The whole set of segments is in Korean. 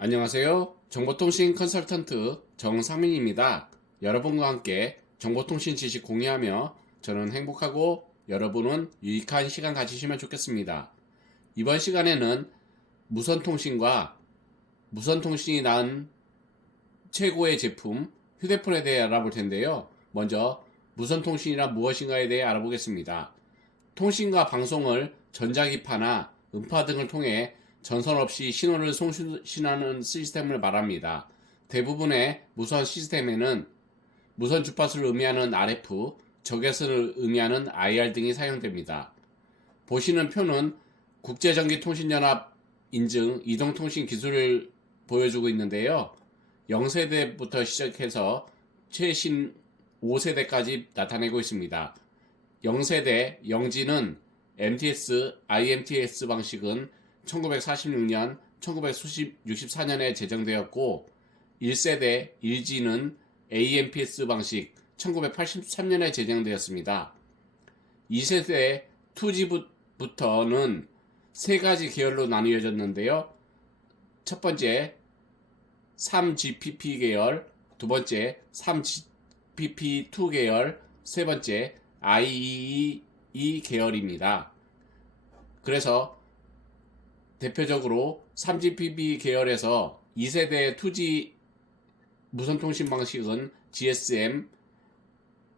안녕하세요. 정보통신 컨설턴트 정상민입니다. 여러분과 함께 정보통신 지식 공유하며 저는 행복하고 여러분은 유익한 시간 가지시면 좋겠습니다. 이번 시간에는 무선통신과 무선통신이 낳은 최고의 제품 휴대폰에 대해 알아볼 텐데요. 먼저 무선통신이란 무엇인가에 대해 알아보겠습니다. 통신과 방송을 전자기파나 음파 등을 통해 전선 없이 신호를 송신하는 시스템을 말합니다. 대부분의 무선 시스템에는 무선 주파수를 의미하는 RF, 적외선을 의미하는 IR 등이 사용됩니다. 보시는 표는 국제전기통신연합 인증 이동통신 기술을 보여주고 있는데요. 0세대부터 시작해서 최신 5세대까지 나타내고 있습니다. 0세대, 0G는 MTS, IMTS 방식은 1946년, 1964년에 제정되었고 1세대, 1G는 AMPS 방식 1983년에 제정되었습니다. 2세대 2G부터는 세 가지 계열로 나뉘어졌는데요. 첫 번째 3GPP 계열, 두 번째 3GPP2 계열, 세 번째 IEEE 계열입니다. 그래서 대표적으로 3GPP 계열에서 2세대 2G 무선통신 방식은 GSM,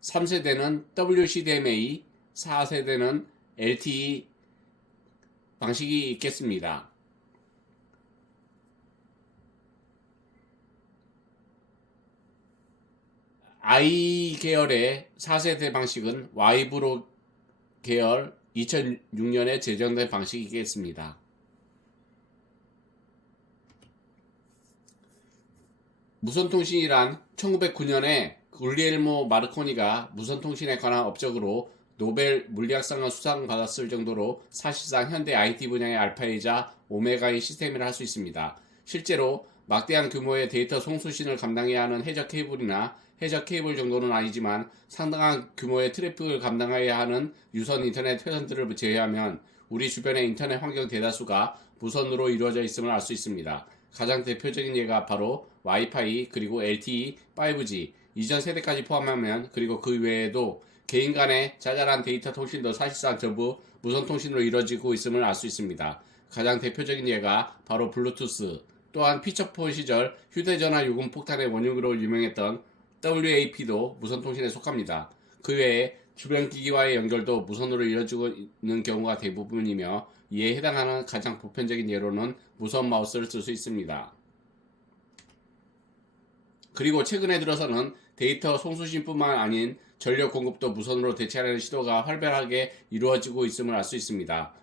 3세대는 WCDMA, 4세대는 LTE 방식이 있겠습니다. I 계열의 4세대 방식은 와이브로 계열 2006년에 제정된 방식이겠습니다. 무선통신이란 1909년에 구glielmo 마르코니가 무선통신에 관한 업적으로 노벨 물리학상을 수상받았을 정도로 사실상 현대 IT 분야의 알파이자 오메가인 시스템이라 할 수 있습니다. 실제로 막대한 규모의 데이터 송수신을 감당해야 하는 해저 케이블이나 해저 케이블 정도는 아니지만 상당한 규모의 트래픽을 감당해야 하는 유선 인터넷 회선들을 제외하면 우리 주변의 인터넷 환경 대다수가 무선으로 이루어져 있음을 알 수 있습니다. 가장 대표적인 예가 바로 와이파이 그리고 LTE, 5G 이전 세대까지 포함하면 그리고 그 외에도 개인 간의 자잘한 데이터 통신도 사실상 전부 무선 통신으로 이루어지고 있음을 알 수 있습니다. 가장 대표적인 예가 바로 블루투스, 또한 피처폰 시절 휴대전화 요금 폭탄의 원흉으로 유명했던 WAP도 무선 통신에 속합니다. 그 외에 주변 기기와의 연결도 무선으로 이루어지고 있는 경우가 대부분이며 이에 해당하는 가장 보편적인 예로는 무선 마우스를 쓸 수 있습니다. 그리고 최근에 들어서는 데이터 송수신뿐만 아닌 전력 공급도 무선으로 대체하려는 시도가 활발하게 이루어지고 있음을 알 수 있습니다.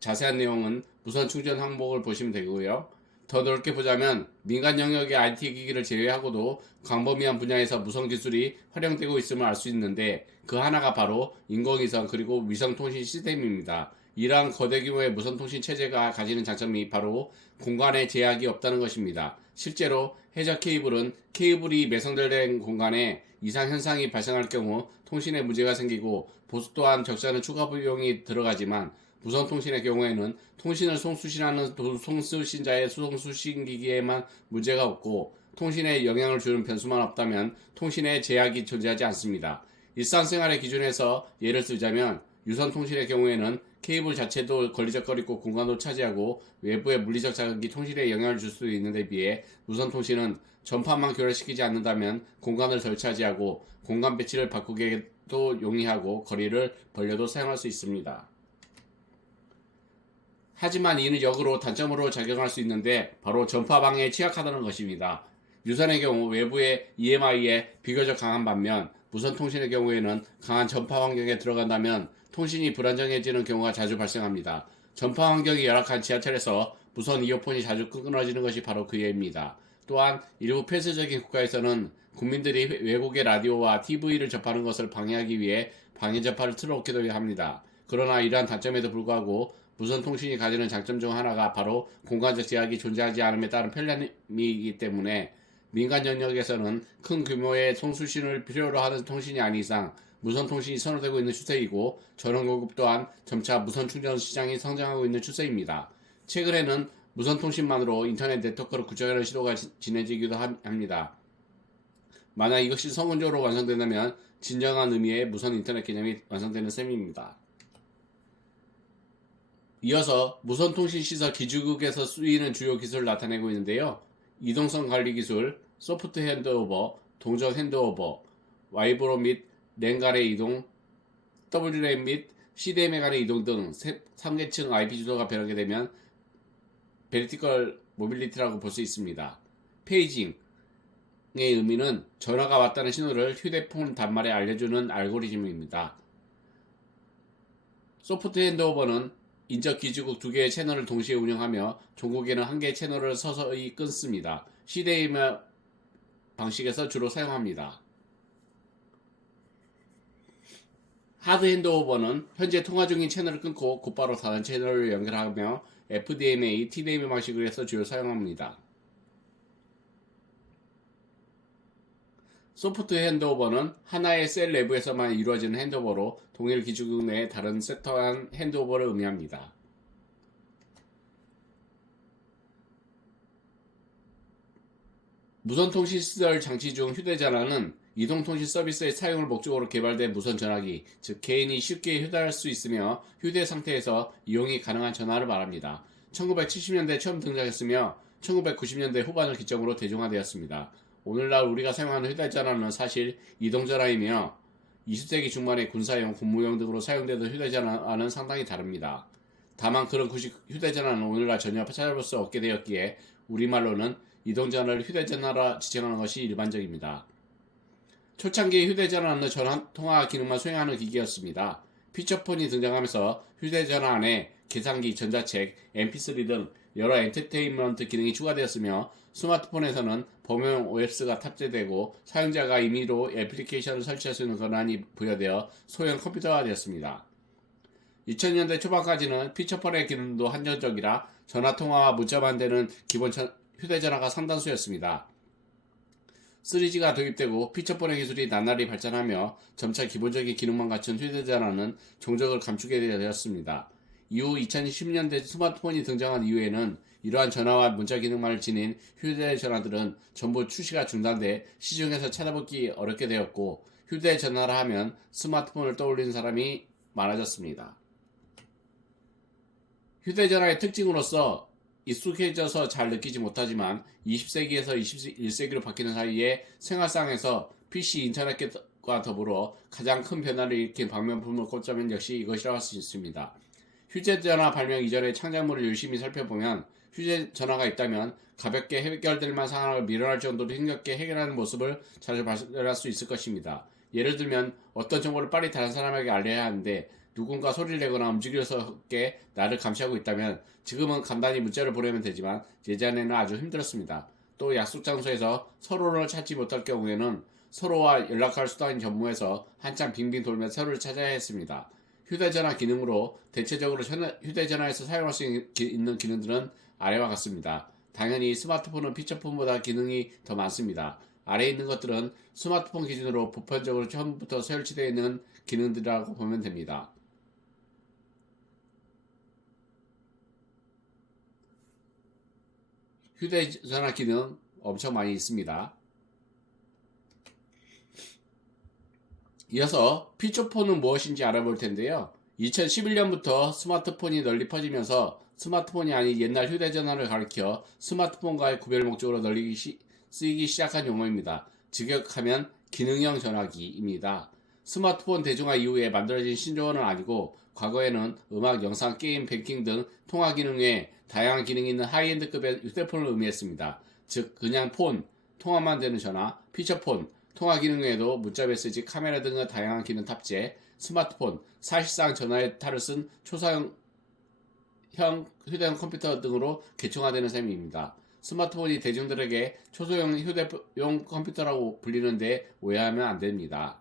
자세한 내용은 무선 충전 항목을 보시면 되고요. 더 넓게 보자면 민간 영역의 IT 기기를 제외하고도 광범위한 분야에서 무선 기술이 활용되고 있음을 알 수 있는데 그 하나가 바로 인공위성 그리고 위성통신 시스템입니다. 이러한 거대 규모의 무선통신 체제가 가지는 장점이 바로 공간에 제약이 없다는 것입니다. 실제로 해저 케이블은 케이블이 매성된 공간에 이상 현상이 발생할 경우 통신에 문제가 생기고 보수 또한 적지 않은 추가 비용이 들어가지만 무선 통신의 경우에는 통신을 송수신하는 송수신자의 송수신기기에만 문제가 없고 통신에 영향을 주는 변수만 없다면 통신에 제약이 존재하지 않습니다. 일상생활의 기준에서 예를 들자면 유선 통신의 경우에는 케이블 자체도 걸리적거리고 공간도 차지하고 외부의 물리적 자극이 통신에 영향을 줄 수도 있는데 비해 무선 통신은 전파만 교란시키지 않는다면 공간을 덜 차지하고 공간 배치를 바꾸기도 용이하고 거리를 벌려도 사용할 수 있습니다. 하지만 이는 역으로 단점으로 작용할 수 있는데 바로 전파 방해에 취약하다는 것입니다. 유선의 경우 외부의 EMI에 비교적 강한 반면 무선 통신의 경우에는 강한 전파 환경에 들어간다면 통신이 불안정해지는 경우가 자주 발생합니다. 전파 환경이 열악한 지하철에서 무선 이어폰이 자주 끊어지는 것이 바로 그 예입니다. 또한 일부 폐쇄적인 국가에서는 국민들이 외국의 라디오와 TV를 접하는 것을 방해하기 위해 방해 전파를 틀어놓기도 합니다. 그러나 이러한 단점에도 불구하고 무선 통신이 가지는 장점 중 하나가 바로 공간적 제약이 존재하지 않음에 따른 편리함이기 때문에 민간 영역에서는 큰 규모의 송수신을 필요로 하는 통신이 아닌 이상 무선 통신이 선호되고 있는 추세이고 전원 공급 또한 점차 무선 충전 시장이 성장하고 있는 추세입니다. 최근에는 무선 통신만으로 인터넷 네트워크를 구축하는 시도가 진행되기도 합니다. 만약 이것이 성공적으로 완성된다면 진정한 의미의 무선 인터넷 개념이 완성되는 셈입니다. 이어서 무선통신시설 기지국에서 쓰이는 주요 기술을 나타내고 있는데요. 이동성 관리 기술, 소프트 핸드오버, 동적 핸드오버, 와이브로 및 랜 간의 이동, WLAN 및 CDMA 간의 이동 등 3계층 IP 주소가 변하게 되면 베리티컬 모빌리티라고 볼 수 있습니다. 페이징의 의미는 전화가 왔다는 신호를 휴대폰 단말에 알려주는 알고리즘입니다. 소프트 핸드오버는 인적 기지국 2개의 채널을 동시에 운영하며 종국에는 1개의 채널을 서서히 끊습니다. CDMA 방식에서 주로 사용합니다. 하드 핸드오버는 현재 통화 중인 채널을 끊고 곧바로 다른 채널을 연결하며 FDMA, TDMA 방식을 해서 주로 사용합니다. 소프트 핸드오버는 하나의 셀 내부에서만 이루어지는 핸드오버로 동일 기지국 내 다른 섹터한 핸드오버를 의미합니다. 무선통신시설 장치 중 휴대전화는 이동통신 서비스의 사용을 목적으로 개발된 무선전화기, 즉 개인이 쉽게 휴대할 수 있으며 휴대 상태에서 이용이 가능한 전화를 말합니다. 1970년대 처음 등장했으며 1990년대 후반을 기점으로 대중화되었습니다. 오늘날 우리가 사용하는 휴대전화는 사실 이동전화이며 20세기 중반에 군사용, 군무용 등으로 사용되던 휴대전화와는 상당히 다릅니다. 다만 그런 구식 휴대전화는 오늘날 전혀 찾아볼 수 없게 되었기에 우리말로는 이동전화를 휴대전화라 지칭하는 것이 일반적입니다. 초창기 휴대전화는 전화통화 기능만 수행하는 기기였습니다. 피처폰이 등장하면서 휴대전화 안에 계산기, 전자책, mp3 등 여러 엔터테인먼트 기능이 추가되었으며 스마트폰에서는 범용 OS가 탑재되고 사용자가 임의로 애플리케이션을 설치할 수 있는 권한이 부여되어 소형 컴퓨터가 되었습니다. 2000년대 초반까지는 피처폰의 기능도 한정적이라 전화통화와 문자만 되는 기본 휴대전화가 상당수였습니다. 3G가 도입되고 피처폰의 기술이 나날이 발전하며 점차 기본적인 기능만 갖춘 휴대전화는 종적을 감추게 되었습니다. 이후 2010년대 스마트폰이 등장한 이후에는 이러한 전화와 문자 기능만을 지닌 휴대전화들은 전부 출시가 중단돼 시중에서 찾아보기 어렵게 되었고 휴대전화라 하면 스마트폰을 떠올리는 사람이 많아졌습니다. 휴대전화의 특징으로서 익숙해져서 잘 느끼지 못하지만 20세기에서 21세기로 바뀌는 사이에 생활상에서 PC 인터넷과 더불어 가장 큰 변화를 일으킨 방면품을 꼽자면 역시 이것이라고 할 수 있습니다. 휴대전화 발명 이전의 창작물을 유심히 살펴보면 휴대전화가 있다면 가볍게 해결될 만한 상황을 밀어낼 정도로 힘겹게 해결하는 모습을 자주 발견할 수 있을 것입니다. 예를 들면 어떤 정보를 빨리 다른 사람에게 알려야 하는데 누군가 소리를 내거나 움직여서 나를 감시하고 있다면 지금은 간단히 문자를 보내면 되지만 예전에는 아주 힘들었습니다. 또 약속 장소에서 서로를 찾지 못할 경우에는 서로와 연락할 수단인 전무에서 한참 빙빙 돌며 서로를 찾아야 했습니다. 휴대전화 기능으로 대체적으로 휴대전화에서 사용할 수 있는 기능들은 아래와 같습니다. 당연히 스마트폰은 피처폰보다 기능이 더 많습니다. 아래에 있는 것들은 스마트폰 기준으로 보편적으로 처음부터 설치되어 있는 기능들이라고 보면 됩니다. 휴대전화 기능 엄청 많이 있습니다. 이어서 피처폰은 무엇인지 알아볼 텐데요. 2011년부터 스마트폰이 널리 퍼지면서 스마트폰이 아닌 옛날 휴대전화를 가리켜 스마트폰과의 구별 목적으로 널리 쓰이기 시작한 용어입니다. 직역하면 기능형 전화기입니다. 스마트폰 대중화 이후에 만들어진 신조어는 아니고 과거에는 음악, 영상, 게임, 뱅킹 등 통화 기능 외에 다양한 기능이 있는 하이엔드급의 휴대폰을 의미했습니다. 즉 그냥 폰, 통화만 되는 전화, 피처폰, 통화 기능 외에도 문자 메시지, 카메라 등의 다양한 기능 탑재, 스마트폰, 사실상 전화의 탈을 쓴 초소형 휴대용 컴퓨터 등으로 개총화되는 셈입니다. 스마트폰이 대중들에게 초소형 휴대용 컴퓨터라고 불리는데 오해하면 안 됩니다.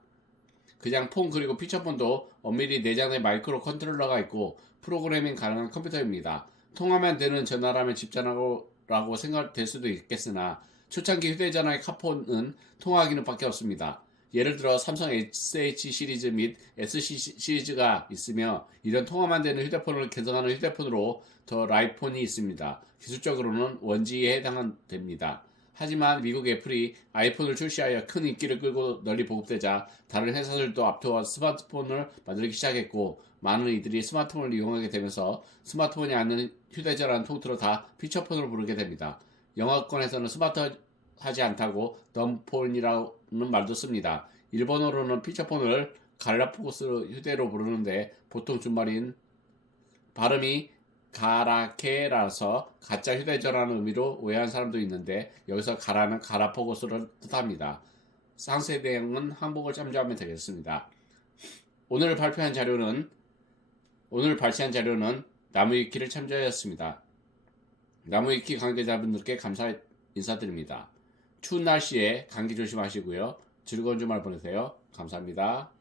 그냥 폰 그리고 피처폰도 엄밀히 내장에 마이크로 컨트롤러가 있고 프로그래밍 가능한 컴퓨터입니다. 통화만 되는 전화라면 집전화라고 생각될 수도 있겠으나 초창기 휴대전화의 카폰은 통화 기능밖에 없습니다. 예를 들어 삼성 SH 시리즈 및 SC 시리즈가 있으며 이런 통화만 되는 휴대폰을 개성하는 휴대폰으로 더 라이폰이 있습니다. 기술적으로는 원지에 해당됩니다. 하지만 미국 애플이 아이폰을 출시하여 큰 인기를 끌고 널리 보급되자 다른 회사들도 앞서와 스마트폰을 만들기 시작했고 많은 이들이 스마트폰을 이용하게 되면서 스마트폰이 아닌 휴대전화는 통틀어 다 피처폰으로 부르게 됩니다. 영어권에서는 스마트하지 않다고 덤폰이라는 말도 씁니다. 일본어로는 피처폰을 갈라포고스 휴대로 부르는데 보통 준말인 발음이 가라케라서 가짜 휴대전화라는 의미로 오해한 사람도 있는데 여기서 가라는 갈라포고스를 뜻합니다. 상세 내용은 항목을 참조하면 되겠습니다. 오늘 발췌한 자료는 나무위키를 참조하였습니다. 나무위키 관계자분들께 인사드립니다. 추운 날씨에 감기 조심하시고요. 즐거운 주말 보내세요. 감사합니다.